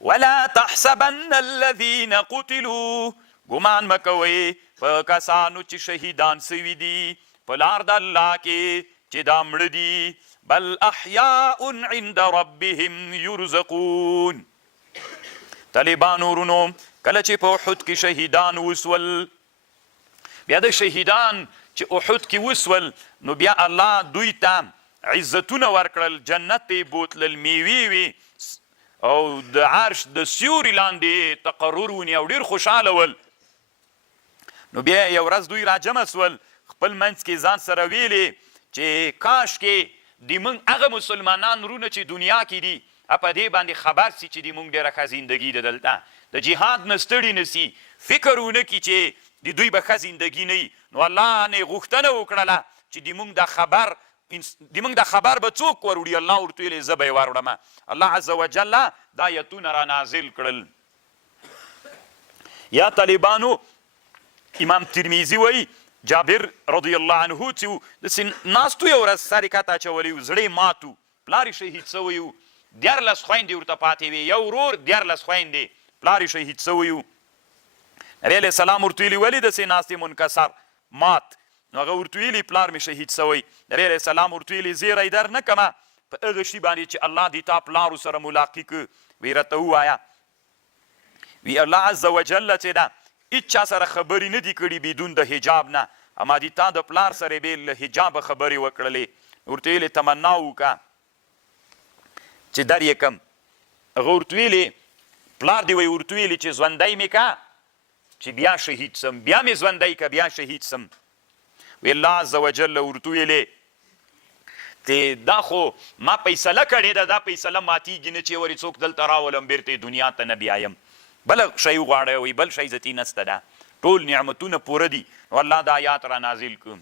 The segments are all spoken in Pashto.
ولا تحسبن الذين قتلوا ګمان مکوئ په کسانو چې شهیدان سوي دي په لار د الله کې چې دا مړه دي بل احیاء عند ربهم یرزقون. طالبانو ورونو کله چې په احد کې شهیدان وسول، بیا د شهیدان چې احد کې وسول نو بیا الله دوی ته عزتونه ورکړل، جنت یې بوتلل، میوې وي او د عرش د سیوري لاندې تقرر ونی او ډېر خوشحاله ول. نو بیا یو ورځ دوی راجمع سول، خپل منځ کې ځان سره ویلې چې کاش کې د موږ هغه مسلمانان ورونه چې دنیا کې دي په دې باندې خبر سي چې د موږ ډېره ښه زندګي ده دلته، د جهاد نه ستړي نه سي، فکر ونه کړي چې د دوی به ښه زندګي نه وي. نو الله نه غوښتنه وکړله چې د موږ دا خبر به څوک وروړي؟ الله ورته ویلې زه به یې وروړم. الله عز وجل دا آیتونه را نازل کړل. یا طالبانو امام ترمیزي وایي جابر رضی الله عنه چې داسې ناستو یو ورځ سر یې کاته اچولی و، زړه یې مات و، پلار یې شهید سوی و، 14 خویندې ورته پاتې وې، یو ورور 14 خویندې، پلار یې شهید سوی و. نبي علیه السلام ورته ویلي ولې داسې ناست یې منکسر مات؟ نو هغه ورته ویلي پلار مې شهید سوی. نبي علیه السلام ورته ویلي زیری در نه کمه په هغه شي باندې چې الله دې تا پلارو سره ملاقي که. وی راته ووایه وی الله عز وجل چې ده هېڅ چا سره خبرې نه دي کړي بدون د حجاب نه، اما دې تا د پلار سره بې له حجابه خبرې وکړلې. ورته ویلې تمنا وکړه چې در یې کم. هغه ورته ویلې پلار دې وایي ورته ویلې چې ژوندی مې که چې بیا شهید سم، بیا مې ژوندی که بیا شهید سم. وی الله عز وجل ورته ویلې چې دا خو ما فیصله کړې ده، دا فیصله ماتېږي نه چې ورې څوک دلته راولم بیرته دنیا ته نه بیایم، بله شی وغواړی وی بل شی ذاتي نسته ده، ټول نعمتونه پوره دي. نو الله دا آیات را نازل کړم.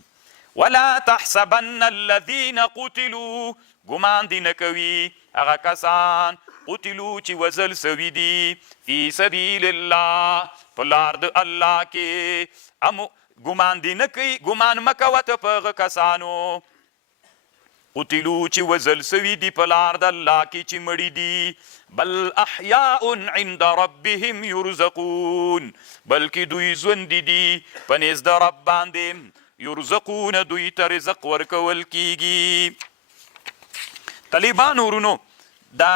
ولا تحسبن الذین قتلوا ګمان دې نه کوي هغه کسان قتلوا چې وژل سوي دي فی سبیل الله په لار د الله کې. ګمان دې نه کوي، ګمان مه کوه ته په هغه کسانو قتلوا چې وژل سوي دي په لار د الله کې چې مړي دي بل احیاء عند ربهم یرزقون، بلکې دوی ژوندي دي په نزد د رب باندې، یرزقون دوی ته رزق ورکول کیږي. طالبانو ورونو دا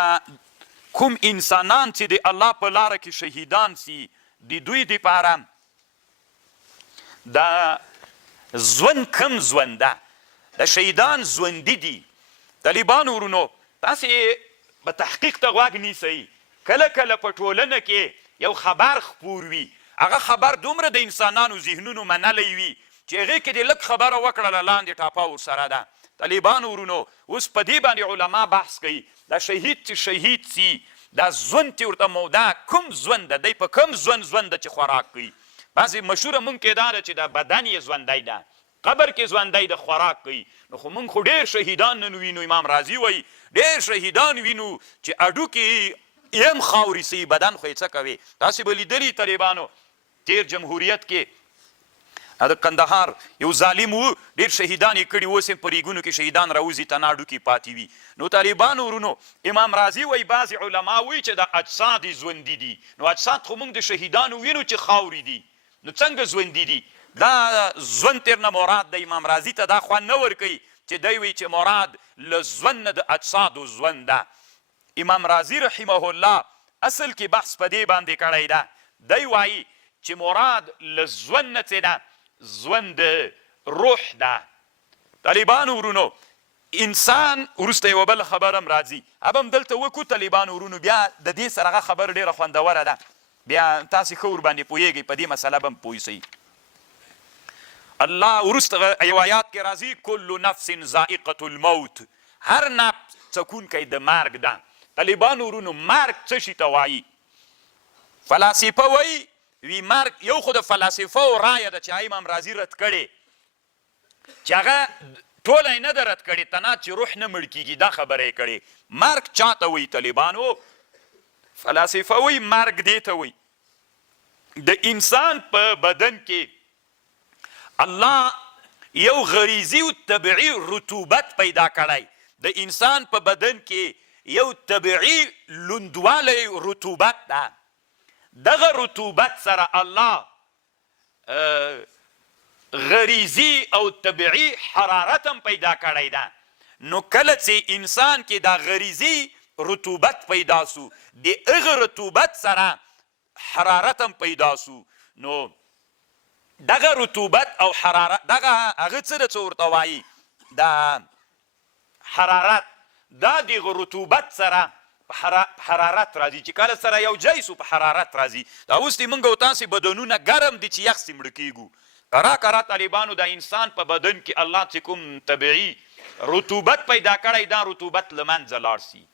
کوم انسانان چې د الله په لاره کې شهیدان سي د دوی دپاره دا ژوند کم ژوند ده، د شهیدان ژوندي دي. طالبانو ورونو تاسې به تحقیق ته غوږ نیسئ. کله کله په ټولنه کې یو خبر خپور وي، هغه خبر دومره د انسانانو ذهنونو منلی وي چې هغې کې د لږ خبره وکړله لاندې ټاپه ورسره ده. طالبانو ورونو اوس په دې باندې علما بحث کوي دا شهید چې شهید سي دا ژوند چې ورته موده کوم ژوند ده، دی په کوم ژوند ده چې خوراک کوي. بعضې مشهوره مونږ کې دا ده چې دا بدن یې ژوندی ده، قبر کې ژوندی د خوراک کوي. نو خو مونږ خو ډېر شهیدان نن وینو، امام راضي وایي ډېر شهیدان وینو چې اډوکې یم خاورې سي، بدن خو یې څه کوي. تاسې به لیدلي طالبانو تیر جمهوریت کې د کندهار یو ظالم و، ډېر شهیدان یې کړي، اوس یې په ریګونو کې شهیدان راوځي تنه اډوکې پاتې وي. نو طالبانو ورونو امام راضي وایي بعضې علما وایي چې دا اجساد یې ژوندي دي. نو اجساد خو موږ د شهیدانو وینو چې خاورې دي، نو څنګه ژوندي دي؟ دا ژوند تېر نه مراد د امام راضي ته دا خوند نه ورکوي چې دی وایي چې مراد له ژوند نه د اجسادو ژوند ده. امام راضي رحمه الله اصل کې بحث په دې باندې کړی ده. دی وایي چې مراد له ژوند نه څه ده؟ ژوند روح ده. طالبانو ورونو انسان وروسته یوه بله خبره هم راځي، اب هم دلته وکړو طالبانو ورونو، بیا د دې سره هغه خبره ډېره خوندوره ده، بیا تاسې ښه ورباندې پوهېږئ، په دې مسله به هم پوه سئ. الله وروسته یو آیات کې راځي کل نفس ذائقة الموت، هر نفس څکونکی د مرګ ده. طالبانو ورونو مرګ څه شي ته وایي؟ فلاسفه وایي وی مرګ یو خو د فلاسفو رایه ده چې امام راضي رد کړې، چې هغه ټوله یې نه ده رد کړې، تنها چې روح نه مړ کېږي دا خبره یې کړې. مرګ چا ته وایي طالبانو؟ فلاسفه وایي مرګ دې ته وایي د انسان په بدن کې الله یو غریزي او طبیعي رطوبت پیدا کړی، د انسان په بدن کې یو طبیعي لوندوالی رطوبت ده. دغه رطوبت سره الله غریزي او طبیعي حرارت هم پیدا کړی ده. نو کله چې انسان کې دا غریزي رطوبت پیدا سو، د هغه رطوبت سره حرارت هم پیدا سو، نو دغه رطوبت او حرارت دغه هغه څه ده چې ورته وایي دا حرارت، دا د رطوبت سره حرارت راځي، چې کله سره یو ځای سو په حرارت راځي. دا اوس دی موږ او تاسې بدنونه ګرم دي چې یخ سې مړه کېږو. کرا طالبانو د انسان په بدن کې الله چې کوم طبیعي رطوبت پیدا کړی، دا رطوبت له منځه لاړ سي.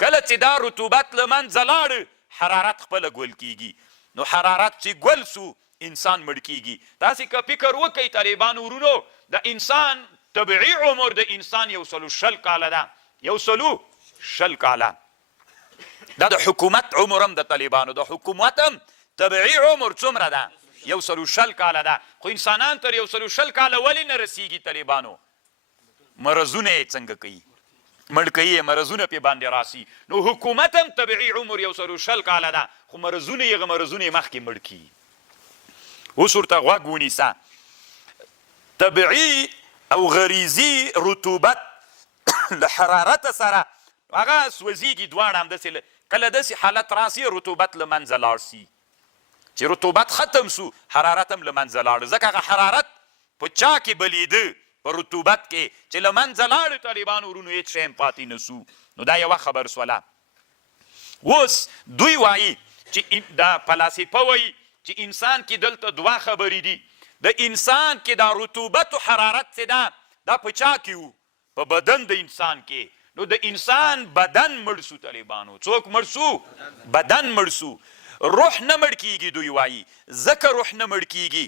کله چې دا رطوبت له منځه لاړ، حرارت خپله ګل کېږي. نو حرارت چې ګل سو، انسان مړ کېږي. تاسې که فکر وکئ طالبانو ورونو، د انسان طبیعي عمر د انسان 160 کاله ده، 160 کاله. دا د حکومت عمر هم د طالبانو، د حکومت هم طبیعي عمر څومره ده؟ 160 کاله ده. خو انسانان تر 160 کاله ولې نه رسیږي طالبانو؟ مرضونه یې څنګه کوي؟ مړ کوي یې، مرضونه پې باندې راسي. نو حکومت هم طبیعي عمر 160 کاله ده، خو مرضونه یې مرضونه یې مخکې مړ کي. اوس ورته غوږ ونیسه. طبیعي او غریزي رطوبت له حرارت سره هغه سوځېږي دواړه همداسې. کله داسې حالت راسي رطوبت له منځه لاړ سي، چې رطوبت ختم سو حرارت هم له منځه لاړ. ځکه هغه حرارت په چا کې بلیده؟ په رطوبت کې. چې له منځه لاړ طالبانو ورونو هېڅ شی هم پاتې نه سو. نو دا یوه خبر سوله. اوس دوی وایي چې دا فلاسفه وایي چې انسان کې دلته دوه خبرې دي. د انسان کې دا رطوبت و حرارت چې ده، دا په چا کې و؟ په بدن د انسان کې. نو د انسان بدن مړ سو طالبانو. څوک مړ سو؟ بدن مړ سو. روح نه مړ کېږي دوی وایي. ځکه روح نه مړ کېږي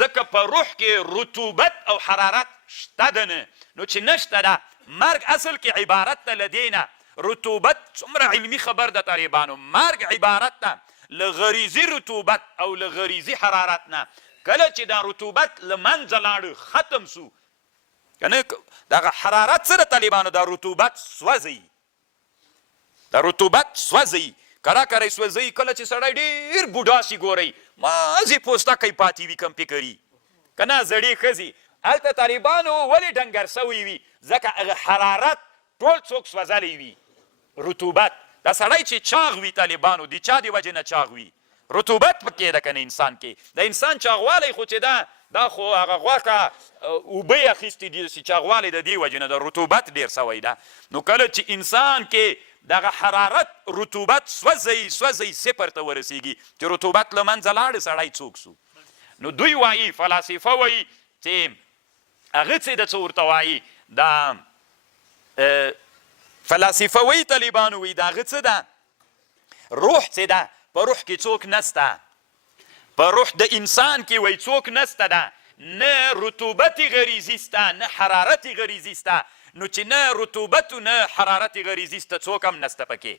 ځکه په روح کې رطوبت او حرارت شته ده نه. نو چې نشته ده، مرګ اصل کې عبارت ده له دې نه. رطوبت څومره علمي خبر ده طالبانو. مرګ عبارت ده له غریزي رطوبت او له غریزي حرارت نه. کله چې دا رطوبت له منځه لاړ، ختم سو، کنه دغه حرارت سره طالبانو دا رطوبت سوځي. دا رطوبت سوځي، کرا یې سوځي. کله چې سړی ډېر بوډا سي، ګورئ مازې پوستکی پاتې وي کمپیکري، که نه زړې ښځې. هلته طالبانو ولې ډنګر سوی وي؟ ځکه هغه حرارت ټول څوک سوځلی وي. رطوبت دا سړی چې چاغ وي طالبانو، د چا د وجې نه چاغ وي؟ رطوبت پکې ده که نه انسان کې. د انسان چاغوالی خو چې دا خو هغه غوښه اوبه یې اخیستې دي، چې چاغوالی د دې وجې نه د رطوبت ډېر سوی ده. نو کله چې انسان کې دغه حرارت رطوبت سوځي صفر ته ورسیږي، چې رطوبت له منځه لاړ، سړی څوک سو. نو دوی وایي، فلاسفه وایي چې هغه څه ده څه ورته وایي. دا فلاسفه وایي طالبانو وایي دا هغه څه ده؟ روح څه ده؟ په روح کې څوک نسته. په روح د انسان کې وایي څوک نسته ده. نه رطوبت غریزي سته، نه حرارت غریزي سته. نو چې نه رطوبت و نه حرارت غریزي سته، څوک هم نسته پکې.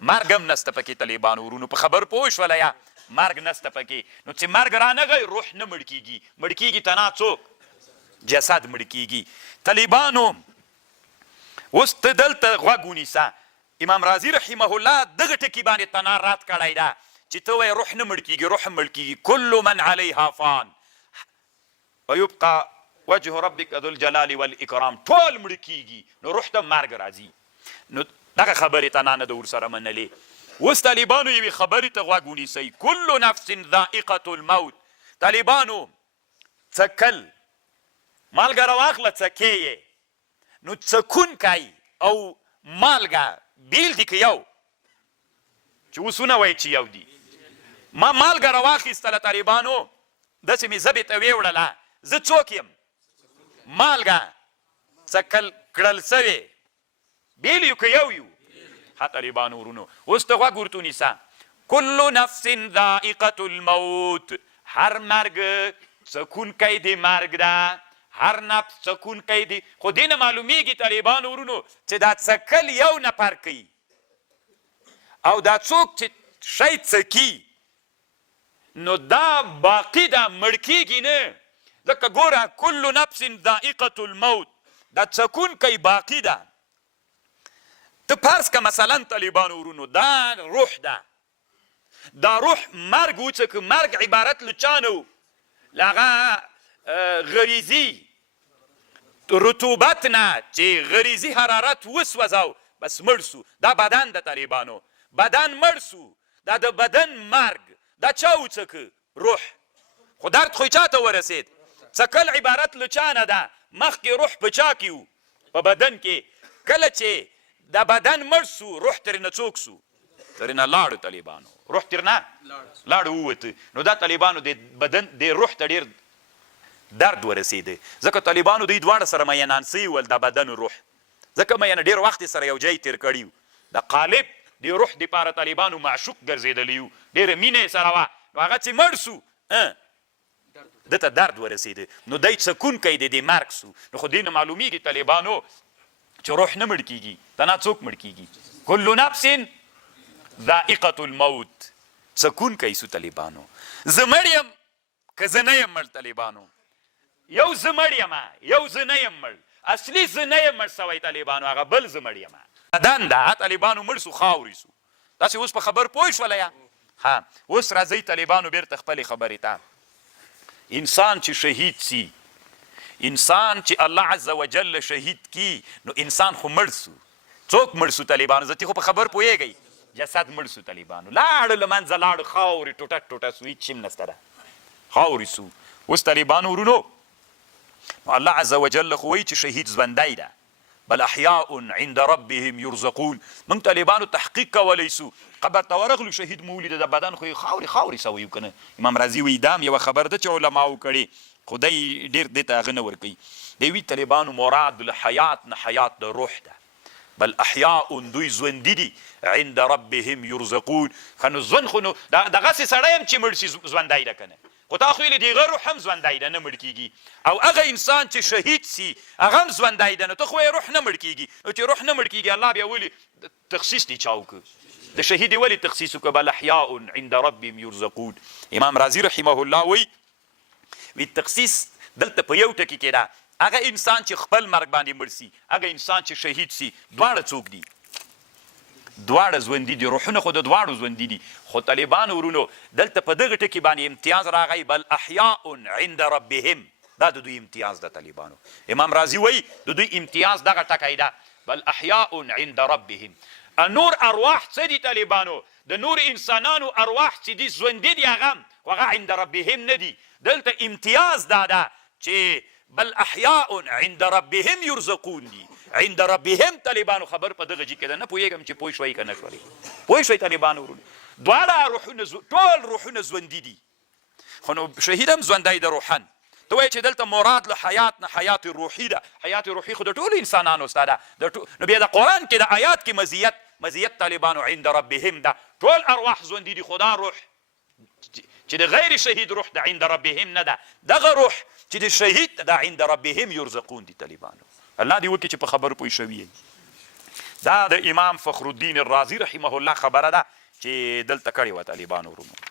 مرګ هم نسته پکې طالبانو ورونو. په خبر پوه شوله یا؟ مرګ نسته پکې. نو چې مرګ رانغی، روح نه مړ کېږي. مړ کېږي تنها څوک؟ جسد مړ کېږي. طالبانو اوس ته دلته غوږ ونیسه. امام رازي رحمه الله دغه ټکي باندې تنار رات کړی ده چې ته وایې روح نه مړ کېږي، روح هم مړ کېږي. کل من علیها فان ویبقى وجه ربک ذو الجلال والاکرام. ټول مړ کېږي، نو روح ته مرګ راځي. نو دغه خبرې ته نه ده ورسره منلې. اوس طالبانو یوې خبرې ته غوږ ونیسئ. کل نفس ذائقة الموت. طالبانو څکل، مالګه راواخله څکې یې. نو څکونکی او مالګه بیل دي که یو؟ چې اوس ونه وایي چې یو دي. ما مالګه راواخیستله طالبانو، داسې مې ژبې ته ویوړله. زه څوک یم؟ مالګه څکل کړل سوې. بیل یو که یو یو؟ ها طالبانو ورونو اوس ته غوږ ورته ونیسه. کل نفس ذائقة الموت. هر مرګ څکونکی د مرګ ده. هر نفس څکونکی دی. خو دې نه معلومیږي طالبانو ورونو چې دا څکل یو نفر کوي، او دا څوک چې شی څکي نو دا باقي ده، مړ کېږي نه. ځکه ګوره کل نفس ذائقة الموت، دا څکونکی باقي ده. ته فرض که مثلا طالبانو ورونو دا روح ده دا روح مرګ وڅکه مرګ عبارت له چا نه و له هغه غریزي رطوبت نه چې غریزي حرارت وسوځاو بس مړ سو دا بدن د طالبانو بدن مړ سو دا د بدن مرګ دا چا وڅکه روح خو درد خو چا ته ورسید څکل عبارت له چا نه ده مخکې روح په چا کې و په بدن کې کله چې دا بدن مړ سو روح ترېنه څوک سو ترېنه لاړو طالبانو روح ترېنه لاړو ووته نو دا طالبانو د بدن د روح ته ډېر درد ورسېده ځکه طالبانو دوی دواړه سره میینان سوي ول دا بدن و روح ځکه میینه ډېر وخت سره یو ځای تېر کړي و د قالب د روح دپاره طالبانو معشوق ګرځېدلی و ډېره مینه یې سره وه نو هغه چې مړ سو ده ته درد ورسېده نو دی څکونکی دی د مرګ سو نو خو دې نه معلومیږي طالبانو چې روح نه مړ کېږي تنا څوک مړ کېږي کل نفس ذائقة الموت څکونکی سو طالبانو زه مړ یم که زه نه یم مړ طالبانو یو زه مړ یمه یو زه نه یم مړ اصلي زه نه یم مړ سوی طالبانو هغه بل زه مړ یمه بدن ده طالبانو مړ سو خاورې سو تاسې اوس په خبر پوه شوله یا ها اوس راځئ طالبانو بیرته خپلې خبرې ته انسان چې شهید سي انسان چې الله عز وجل شهید کی نو انسان خو مړ سو څوک مړ سو طالبانو زه خو په خبر پوهېږئ جسد مړ سو طالبانو لاړو له منځه لاړو خاورې ټوټه ټوټه سو هېڅ شي هم نسته ده خاورې سو اوس طالبانو ورونو الله عز وجل خو وایي چې شهید ژوندی ده بل احیاء عند ربهم یرزقون موږ طالبانو تحقیق کولی سو قبر ته ورغلو شهید مو ولیده د بدن خو یې خاورې سوی و که نه امام رازي وایي دا هم یوه خبر ده چې علماو کړې خو دی ډېر دې ته هغه نه ورکوي دی وایي طالبانو مراد له حیات نه حیات د روح ده بل احیاء دوی ژوندي دي عند ربهم یرزقون ښه نو ژوند خو نو دغسې سړی هم چې مړ شي ژوندی ده که نه خو تا خو ویلې د هغه روح هم ژوندی ده نه مړ کېږي او هغه انسان چې شهید سي هغه هم ژوندی ده نو ته خو یې روح نه مړ کېږي نو چې روح نه مړ کېږي الله بیا ولې تخصیص دې چا وکړه د شهید ولې تخصیص وکړه بل احیاء عند ربهم یرزقون امام رازي رحمه الله وی تخصیص دلته په یو ټکي کې ده هغه انسان چې خپل مرګ باندې مړ سي هغه انسان چې شهید سي دواړه څوک دي دواړه ژوندي دي روحونه خو د دواړو ژوندي دي خو طالبانو ورونو دلته په دغه ټکي باندې امتیاز راغی بل احیاء عند ربهم دا د دوی امتیاز ده طالبانو امام رازي وایي د دوی امتیاز دغه ټکی ده بل احیاء عند ربهم نور ارواح څه دي طالبانو د نور انسانانو ارواح چې دي ژوندي دي هغه خو هغه عند ربهم نه دي دلته امتیاز دا ده چې بل احیاء عند ربهم یرزقون دي عند ربهم طالبانو خبر په دغه جي کې ده نه پوهېږم چې پوه شوئ که نه شولئ پوه شوئ طالبانو ورونو دواړه روحونه ټول روحونه ژوندي دي خو نو شهید هم ژوندی ده روحن ته وایې چې دلته مراد له حیات نه حیات روحي ده حیات روحي خو د ټولو انسانانو سته ده نو بیا د قرآن کې د آیات کې مزیت طالبانو عند ربهم ده ټول ارواح ژوندي دي خو دا روح چې د غیر شهید روح ده عند ربهم نه ده دغه روح چې د شهید ده عند ربهم یرزقون دي طالبانو الله دې وکړي چې په خبرو پوه شوي دا د امام فخر الدین الرازي رحمه الله خبره ده چې دلته کړې وه طالبانو ورونو